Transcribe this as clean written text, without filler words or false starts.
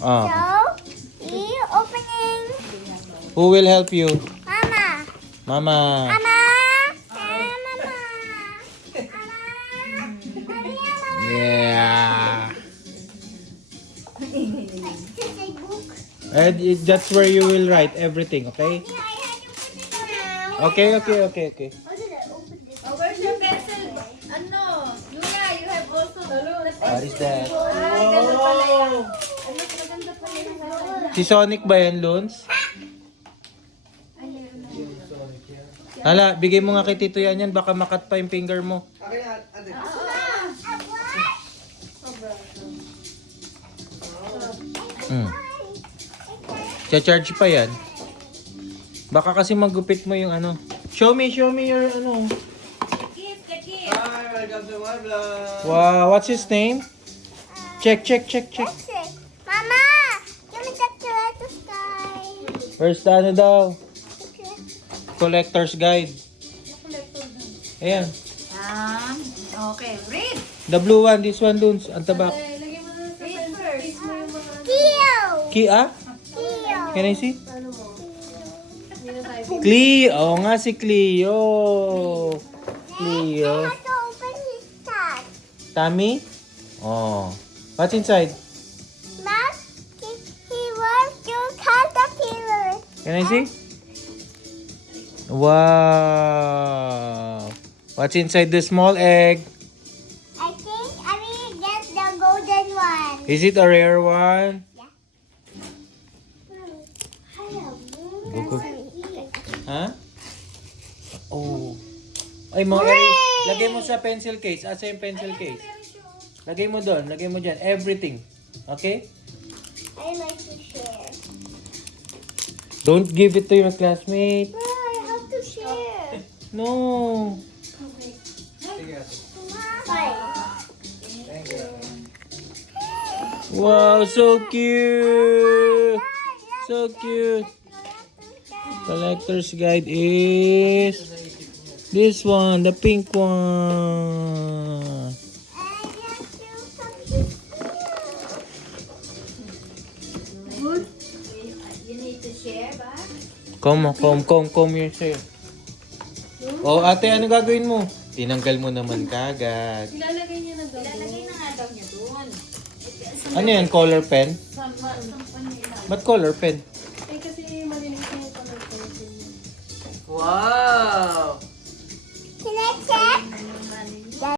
Ah. So, opening. Who will help you? Mama. Mama. Mama. Mama. Mama. Yeah. This is a book. And that's where you will write everything, okay? Yeah, I had to put it down. Okay. How did I open this? Oh, where's your pencil? Ano? Luna, you have also the What is that? ganda pala yan. Ano, maganda pala yan. Si Sonic ba yan, Loons? Hala, bigay mo nga kay Tito yan, baka makat pa yung finger mo. Cha-charge pa yan. Baka kasi magupit mo yung ano. Show me your ano. Kiss, the kiss. Hi, welcome to my vlog. Wow, what's his name? Check. Let's see. Mama, give me that to sky. Where's the ano daw? Collector's guide. Ayan. Okay, read. The blue one, this one, Loons. Ang tabak. Read first. Cleo. Kia? Cleo. Can I see? Cleo. Oo nga si Cleo. I Cleo. have to open his tag. Tummy? Oh. What's inside? Mom, he wants to caterpillar. Can I see? Wow. What's inside the small egg? I think I will get the golden one. Is it a rare one? Go. Ha? Oh. Ay, mo lagay mo sa pencil case. Asa yung pencil case? Lagay mo doon. Lagay mo dyan. Everything. Okay? I like to share. Don't give it to your classmate. Bro, I have to share. No. Bye. Wow, so cute. So cute. Collector's guide is this one, the pink one. You need to share ba? Come your share. Oh, ate, ano gagawin mo? Tinanggal mo naman kagad. Ilalagay na nga daw niya doon. Ano yan, color pen? Ba't color pen? Wow! Can I check?